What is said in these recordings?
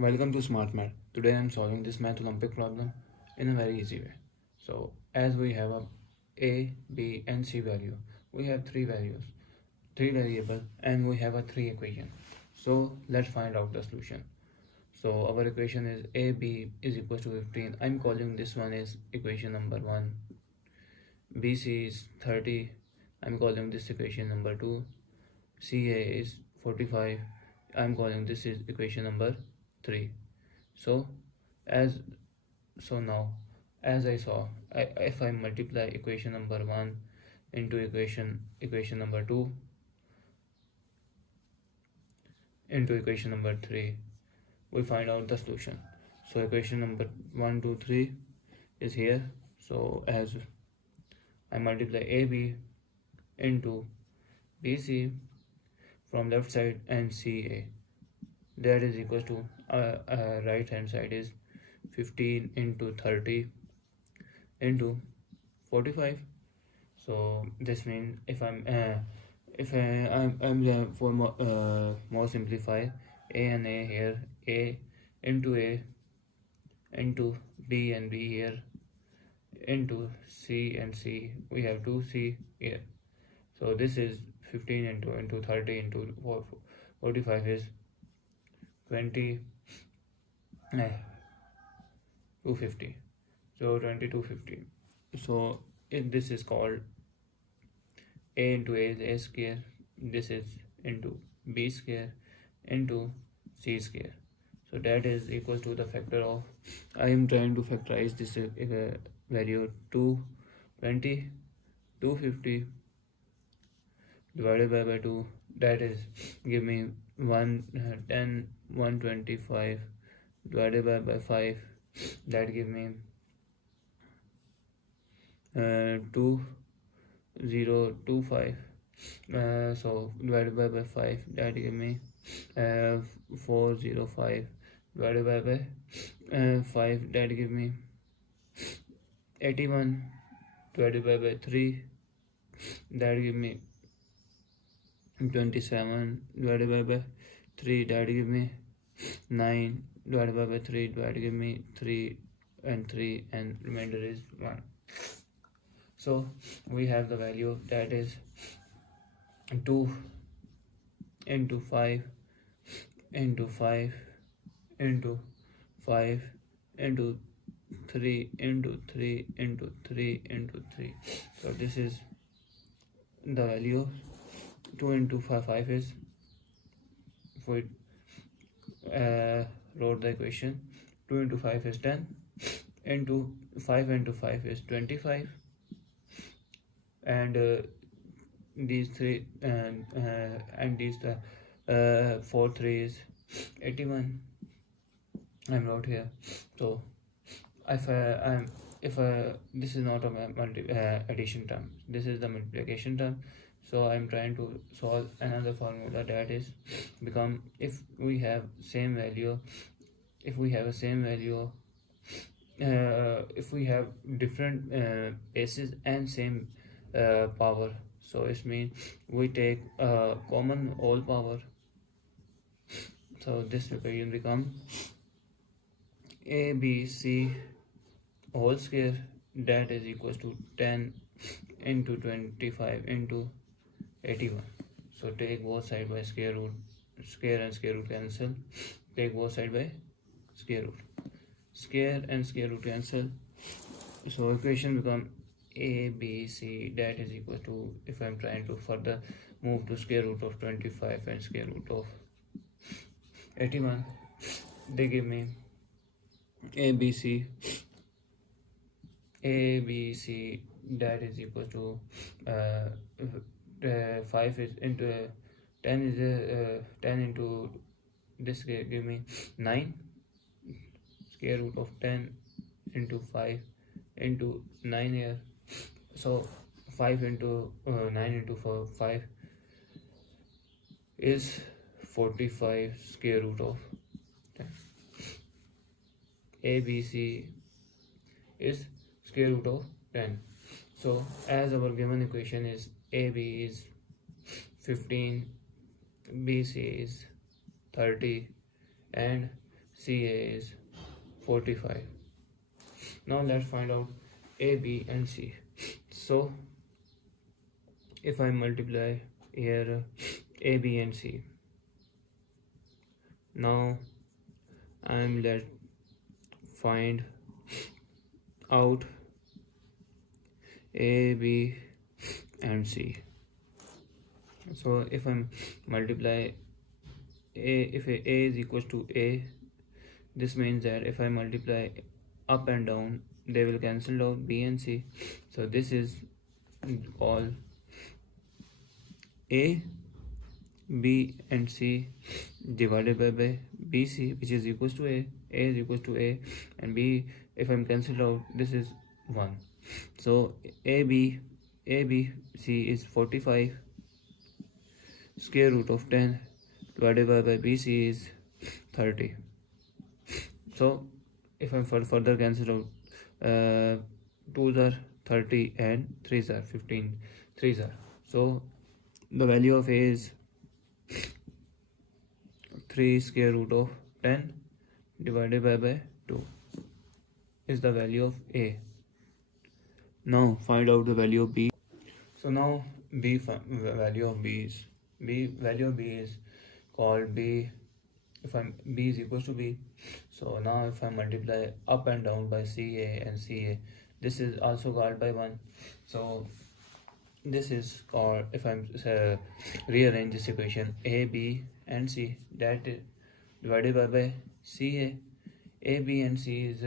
Welcome to Smart Math. Today I am solving this math Olympic problem in a very easy way. So as we have a, b and c value, we have three values, three variable, and we have a three equation. So let's find out the solution. So our equation is ab is equal to 15. I'm calling this one is equation number 1. bc is 30. I'm calling this equation number 2. ca is 45. I'm calling this is equation number 3. So now as I saw, if I multiply equation number 1 into equation number 2 into equation number 3, we find out the solution. So equation number 1 2 3 is here. So as I multiply ab into bc from left side and ca, that is equal to right hand side is 15 into 30 into 45. So this means if I'm for more simplify a and a here, a into b and b here into c and c, we have 2c here. So this is 15 into 30 into 45 is 250. So 2250. So this is called a into a is a square, this is into b square into c square. So that is equal to the factor of, I am trying to factorize this value 220 250 divided by 2, that is give me 110 125 divided by 5, that give me 2025. So divided by 5, that give me 405 divided by 5, that give me 81 divided by 3, that give me 27 divided by 3, that give me 9 divided by 3, that give me 3 and remainder is 1. So we have the value, that is 2 into 5 into 5 into 5 into 3 into 3 into 3 into 3. So this is the value. 2 into 5 is, if we wrote the equation, 2 into 5 is 10 into 5 into 5 is 25, and these three and these 4 3 is 81. I wrote here. So if this is not a addition term, this is the multiplication term. So I'm trying to solve another formula, that is become, if we have same value, if we have different bases and same power, so it means we take common all power. So this equation become abc whole square, that is equals to 10 into 25 into 81. So take both side by square root, square and square root cancel, take both side by square root, square and square root cancel. So equation become abc, that is equal to, if I'm trying to further move to square root of 25 and square root of 81, they give me abc that is equal to 5 is into 10 is 10 into this give me 9, square root of 10 into 5 into 9 here. So 5 into 9 into 5 is 45 square root of 10. ABC is square root of 10. So as our given equation is AB is 15, BC is 30 and CA is 45. Now let's find out A, B and C. So if I multiply here A, B and C, now I'm let find out A, B and C. So if I multiply A, if A is equals to A, this means that if I multiply up and down, they will cancel out B and C. So this is all A, B and C divided by BC, which is equals to A is equals to A, and B, if I'm cancelled out, this is 1. So ABC is 45, square root of 10 divided by BC is 30. So if I'm further cancel out, 2s are 30 and 3s are 15, 3s are. So the value of A is 3 square root of 10 divided by 2 is the value of A. Now find out the value of B. So now value of B is called B. If B is equals to B, so now if I multiply up and down by CA and CA, this is also called by 1. So this is called, if I'm rearrange this equation, A, B and C, that is divided by CA. A, B and C is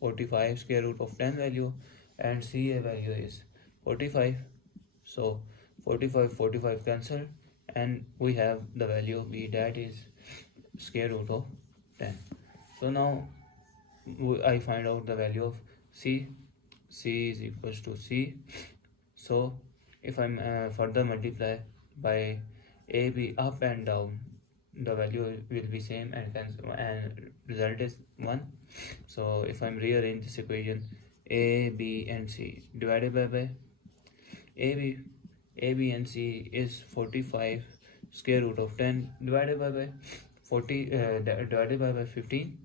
45 square root of 10 value, and CA value is 45. So 45 cancel, and we have the value of B, that is square root of 10. So now I find out the value of C. C is equals to C. So if I'm further multiply by A, B up and down, the value will be same and result is 1. So if I'm rearrange this equation, A, B and C divided by A, B and C is 45 square root of 10 divided by 40 divided by 15.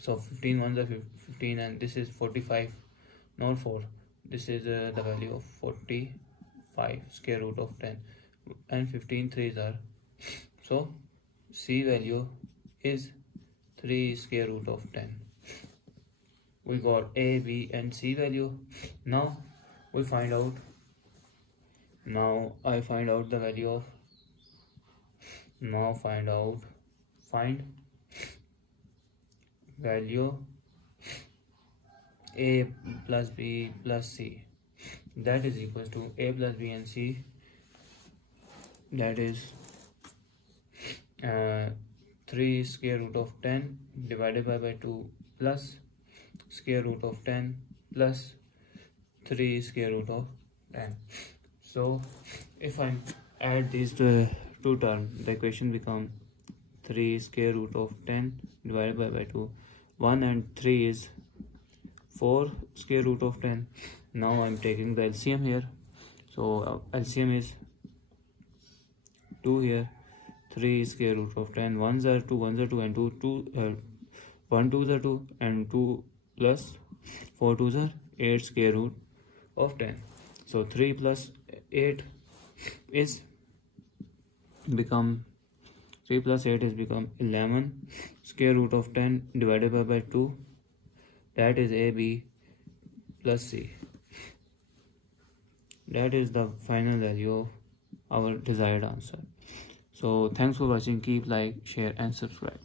So 15 ones are 15, and this is 45, not 4. This is the value of 45 square root of 10, and 15 3s are. So C value is 3 square root of 10. We got A, B and C value. Now we find out. Now I find out the value of. Now find value A plus B plus C, that is equals to A plus B and C, that is 3 square root of 10 divided by 2 plus square root of 10 plus 3 square root of 10. So if I add these two terms, the equation become 3 square root of 10 divided by 2. 1 and 3 is 4 square root of 10. Now I'm taking the LCM here. So LCM is 2 here, 3 square root of 10. 1s are 2, and 1 2s are 2, and 2 plus 4 2s are 8 square root of 10. So 3 plus 8 is become 3 plus 8 is become 11 square root of 10 divided by 2, that is AB plus C. That is the final value of our desired answer. So thanks for watching. Keep like, share and subscribe.